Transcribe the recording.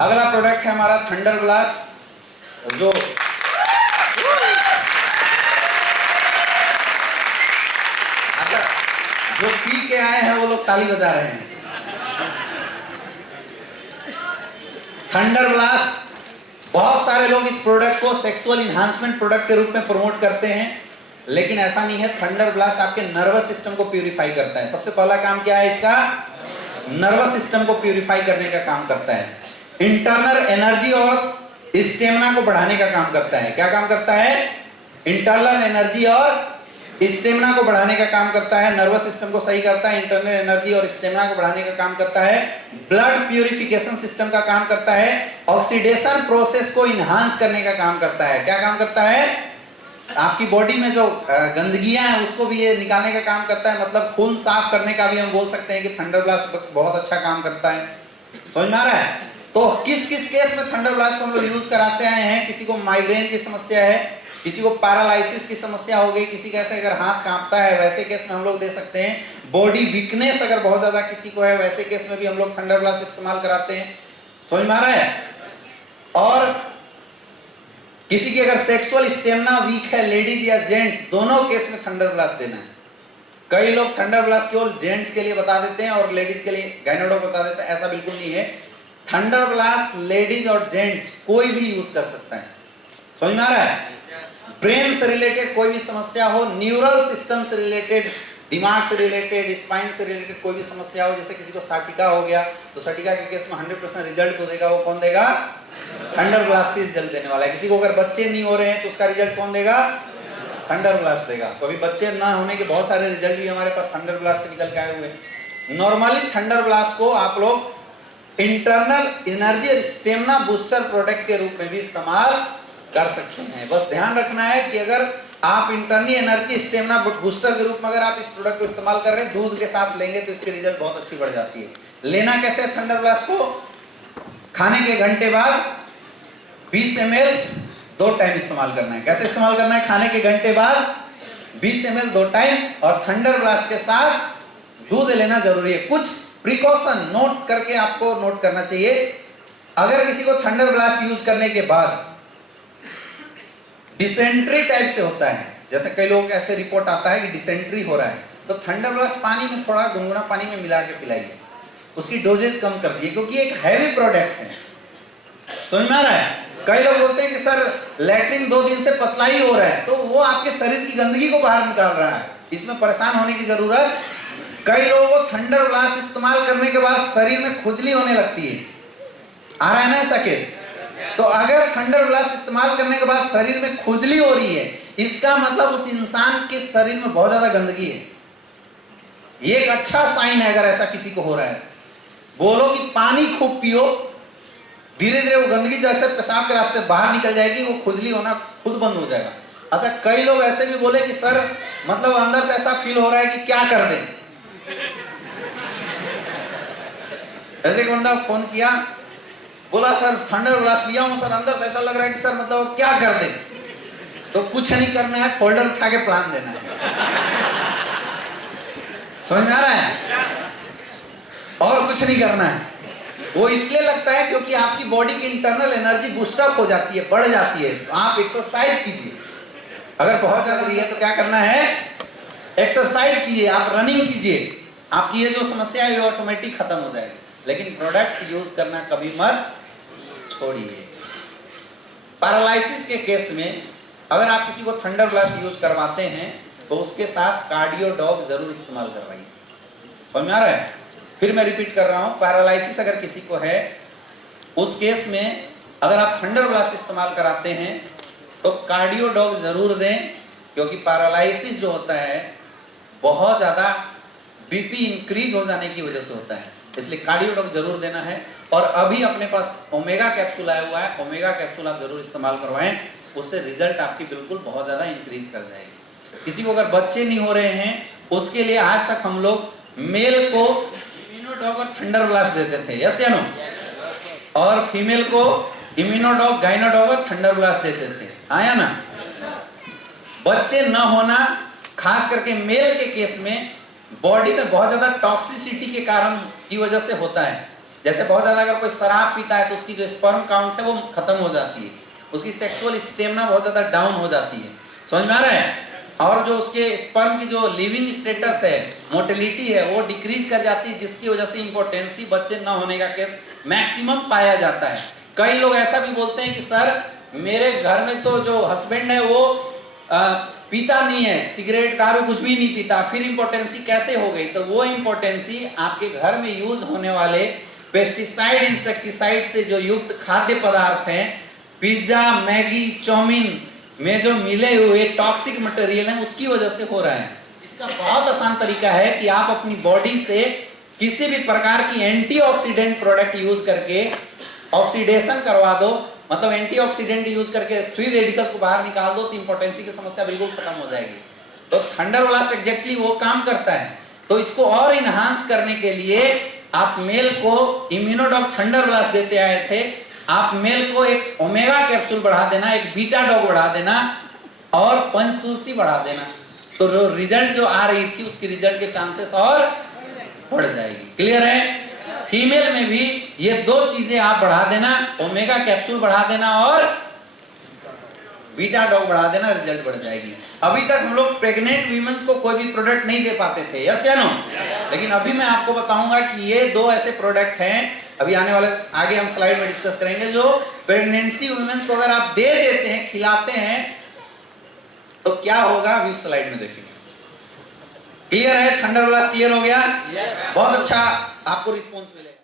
अगला प्रोडक्ट है हमारा थंडर ब्लास्ट, जो अच्छा जो पी के आए हैं वो लोग ताली बजा रहे हैं। थंडर ब्लास्ट, बहुत सारे लोग इस प्रोडक्ट को सेक्सुअल इन्हांसमेंट प्रोडक्ट के रूप में प्रमोट करते हैं, लेकिन ऐसा नहीं है। थंडर ब्लास्ट आपके नर्वस सिस्टम को प्यूरिफाई करता है। सबसे पहला काम क्या है इसका? नर्वस सिस्टम को प्यूरिफाई करने का काम करता है। इंटरनल एनर्जी और स्टेमिना को बढ़ाने का काम करता है। क्या काम करता है? इंटरनल एनर्जी और स्टेमिना को बढ़ाने का काम करता है। नर्वस सिस्टम को सही करता है, इंटरनल एनर्जी और स्टेमिना को बढ़ाने का काम करता है। ब्लड प्यूरिफिकेशन सिस्टम का काम करता है। ऑक्सीडेशन प्रोसेस को इनहांस करने का काम करता है। क्या काम करता है? आपकी बॉडी में जो गंदगियां हैं उसको भी ये निकालने का काम करता है। मतलब खून साफ करने का भी हम बोल सकते हैं कि थंडर ब्लास्ट बहुत अच्छा काम करता है। समझ में आ रहा है? तो किस किस केस में थंडर ब्लास्ट को हम लोग यूज कराते आए हैं? किसी को माइग्रेन की समस्या है, किसी को पैरालिसिस की समस्या हो गई, किसी का ऐसे अगर हाथ कांपता है वैसे केस में हम लोग दे सकते हैं। बॉडी वीकनेस अगर बहुत ज्यादा किसी को है वैसे केस में भी हम लोग थंडर ब्लास्ट इस्तेमाल कराते हैं। समझ में आ रहा है? और किसी की अगर सेक्सुअल स्टेमिना वीक है, लेडीज या जेंट्स, दोनों केस में थंडर ब्लास्ट देना है। कई लोग थंडर ब्लास्ट केवल जेंट्स के लिए बता देते हैं और लेडीज के लिए गायनेडो बता देते हैं। ऐसा बिल्कुल नहीं है। थंडर ब्लास्ट लेडीज और जेंट्स कोई भी यूज कर सकता है। समझ में आ रहा है? ब्रेन से रिलेटेड कोई भी समस्या हो, न्यूरल सिस्टम से रिलेटेड, दिमाग से रिलेटेड, स्पाइन से रिलेटेड कोई भी समस्या हो, जैसे किसी को साटिका हो गया तो साटिका के केस में 100% रिजल्ट तो देगा वो कौन देगा? थंडर ब्लास्ट ही रिजल्ट देने वाला है। किसी को अगर बच्चे नहीं हो रहे हैं तो उसका रिजल्ट कौन देगा? थंडर ब्लास्ट देगा। तो अभी बच्चे ना होने के बहुत सारे रिजल्ट भी हमारे पास थंडर ब्लास्ट से निकल के आए हुए हैं। नॉर्मली थंडर ब्लास्ट को आप लोग इंटरनल एनर्जी और स्टेमिना बूस्टर प्रोडक्ट के रूप में भी इस्तेमाल कर सकते हैं। बस ध्यान रखना है कि अगर आप इंटरनल एनर्जी स्टेमिना बूस्टर के रूप में अगर आप इस प्रोडक्ट को इस्तेमाल कर रहे हैं, दूध के साथ लेंगे तो इसकी रिजल्ट बहुत अच्छी बढ़ जाती है। लेना कैसे है थंडर ब्लास्ट को? खाने के घंटे बाद 20 ml 2 टाइम इस्तेमाल करना है। कैसे इस्तेमाल करना है? खाने के घंटे बाद 20 ml 2 टाइम, और थंडर ब्लास्ट के साथ दूध लेना जरूरी है। कुछ प्रिकॉशन नोट करके आपको नोट करना चाहिए। अगर किसी को थंडर ब्लास्ट यूज करने के बाद डिसेंट्री टाइप से होता है, जैसे कई लोग ऐसे रिपोर्ट आता है कि डिसेंट्री हो रहा है, तो थंडर ब्लास्ट पानी में थोड़ा गुनगुना पानी में मिला के पिलाइए। उसकी डोजेज कम कर दिए क्योंकि एक हैवी प्रोडक्ट है। समझ में आ रहा है? कई लोग बोलते हैं कि सर लैट्रिन 2 दिन से पतला ही हो रहा है, तो वो आपके शरीर की गंदगी को बाहर निकाल रहा है, इसमें परेशान होने की जरूरत। कई लोगों को थंडर ब्लास्ट इस्तेमाल करने के बाद शरीर में खुजली होने लगती है। आ रहा है ना ऐसा केस? तो अगर थंडर ब्लास्ट इस्तेमाल करने के बाद शरीर में खुजली हो रही है, इसका मतलब उस इंसान के शरीर में बहुत ज्यादा गंदगी है। ये एक अच्छा साइन है। अगर ऐसा किसी को हो रहा है, बोलो कि पानी खूब पियो, धीरे धीरे वो गंदगी जैसे पेशाब के रास्ते बाहर निकल जाएगी, वो खुजली होना खुद बंद हो जाएगा। अच्छा, कई लोग ऐसे भी बोले कि सर मतलब अंदर से ऐसा फील हो रहा है कि क्या कर दें। ऐसे एक बंदा फोन किया, बोला सर थंडर ब्लास्ट लिया हूं सर, अंदर से ऐसा लग रहा है कि सर मतलब क्या कर दें। तो कुछ नहीं करना है, फोल्डर उठा के प्लान देना है। समझ में आ रहा है? और कुछ नहीं करना है। वो इसलिए लगता है क्योंकि आपकी बॉडी की इंटरनल एनर्जी बूस्टअप हो जाती है, बढ़ जाती है। तो आप एक्सरसाइज कीजिए। अगर बहुत ज्यादा है तो क्या करना है? एक्सरसाइज कीजिए, आप रनिंग कीजिए, आपकी ये जो समस्या है ये ऑटोमेटिक खत्म हो जाएगी। लेकिन प्रोडक्ट यूज करना कभी मत छोड़िए। पैरालिसिस के केस में अगर आप किसी को थंडर ब्लास्ट यूज करवाते हैं तो उसके साथ कार्डियो डॉग जरूर इस्तेमाल करवाइए। समझ में आ रहा है? फिर मैं रिपीट कर रहा हूं, पैरालिसिस अगर किसी को है उस केस में अगर आप थंडर ब्लास्ट इस्तेमाल कराते हैं तो कार्डियो डॉग जरूर दें, क्योंकि पैरालिसिस जो होता है बहुत ज्यादा बीपी इंक्रीज हो जाने की वजह से होता है, इसलिए कार्डियो डॉग जरूर देना है। और अभी अपने पास ओमेगा कैप्सूल आया हुआ है, ओमेगा कैप्सूल आप जरूर इस्तेमाल करवाएं, उससे रिजल्ट आपकी बिल्कुल बहुत ज्यादा इंक्रीज कर जाएगी। किसी को अगर बच्चे नहीं हो रहे हैं उसके लिए आज तक हम लोग मेल को इम्यूनोडॉग और थंडर ब्लास्ट देते थे, यस या नो, और फीमेल को इम्यूनोडॉग, गाइनोडॉग और थंडर ब्लास्ट देते थे, आया ना। बच्चे न होना खास करके मेल के केस में बॉडी में बहुत ज्यादा टॉक्सिसिटी के कारण की वजह से होता है। जैसे बहुत ज्यादा अगर कोई शराब पीता है तो उसकी जो स्पर्म काउंट है वो खत्म हो जाती है, उसकी सेक्सुअल स्टेमिना बहुत ज्यादा डाउन हो जाती है, समझ में आ रहा है? और जो उसके स्पर्म की जो लिविंग स्टेटस है, मोटिलिटी है, वो डिक्रीज कर जाती है, जिसकी वजह से इंपोर्टेंसी, बच्चे न होने का केस मैक्सिमम पाया जाता है। कई लोग ऐसा भी बोलते हैं कि सर मेरे घर में तो जो हस्बैंड है वो पीता नहीं है, सिगरेट दारू कुछ भी नहीं पीता, फिर इंपोर्टेंसी कैसे हो गई? तो वो इंपोर्टेंसी आपके घर में यूज होने वाले पेस्टिसाइड, इंसेक्टिसाइड से जो युक्त खाद्य पदार्थ हैं, पिज्जा, मैगी, चाउमीन में जो मिले हुए टॉक्सिक मटेरियल है, उसकी वजह से हो रहा है। इसका बहुत आसान तरीका है कि आप अपनी बॉडी से किसी भी प्रकार की एंटीऑक्सीडेंट प्रोडक्ट यूज करके ऑक्सीडेशन करवा दो, मतलब एंटीऑक्सीडेंट यूज करके फ्री रेडिकल्स को बाहर निकाल दो, तो इंपोर्टेंसी की समस्या बिल्कुल खत्म हो जाएगी। तो थंडर ब्लास्ट एग्जैक्टली वो काम करता है। तो इसको और इनहांस करने के लिए आप मेल को इम्यूनोडॉग थंडर ब्लास्ट देते आए थे, आप मेल को एक ओमेगा कैप्सूल बढ़ा देना, एक बीटा डॉग बढ़ा देना और पंचतुलसी बढ़ा देना, तो जो रिजल्ट जो आ रही थी उसकी रिजल्ट के चांसेस और बढ़ जाएगी। क्लियर है? फीमेल में भी ये दो चीजें आप बढ़ा देना, ओमेगा कैप्सूल बढ़ा देना और बीटा डॉग बढ़ा देना, रिजल्ट बढ़ जाएगी। अभी तक हम लोग प्रेग्नेंट वीमेंस को कोई भी प्रोडक्ट नहीं दे पाते थे, यस या नो? लेकिन अभी मैं आपको बताऊंगा कि ये दो ऐसे प्रोडक्ट हैं, अभी आने वाले आगे हम स्लाइड में डिस्कस करेंगे, जो प्रेगनेंसी वुमेन्स को अगर आप दे देते हैं, खिलाते हैं, तो क्या होगा अभी स्लाइड में देखेंगे। क्लियर है? थंडर ब्लास्ट क्लियर हो गया? बहुत अच्छा आपको रिस्पॉन्स मिलेगा।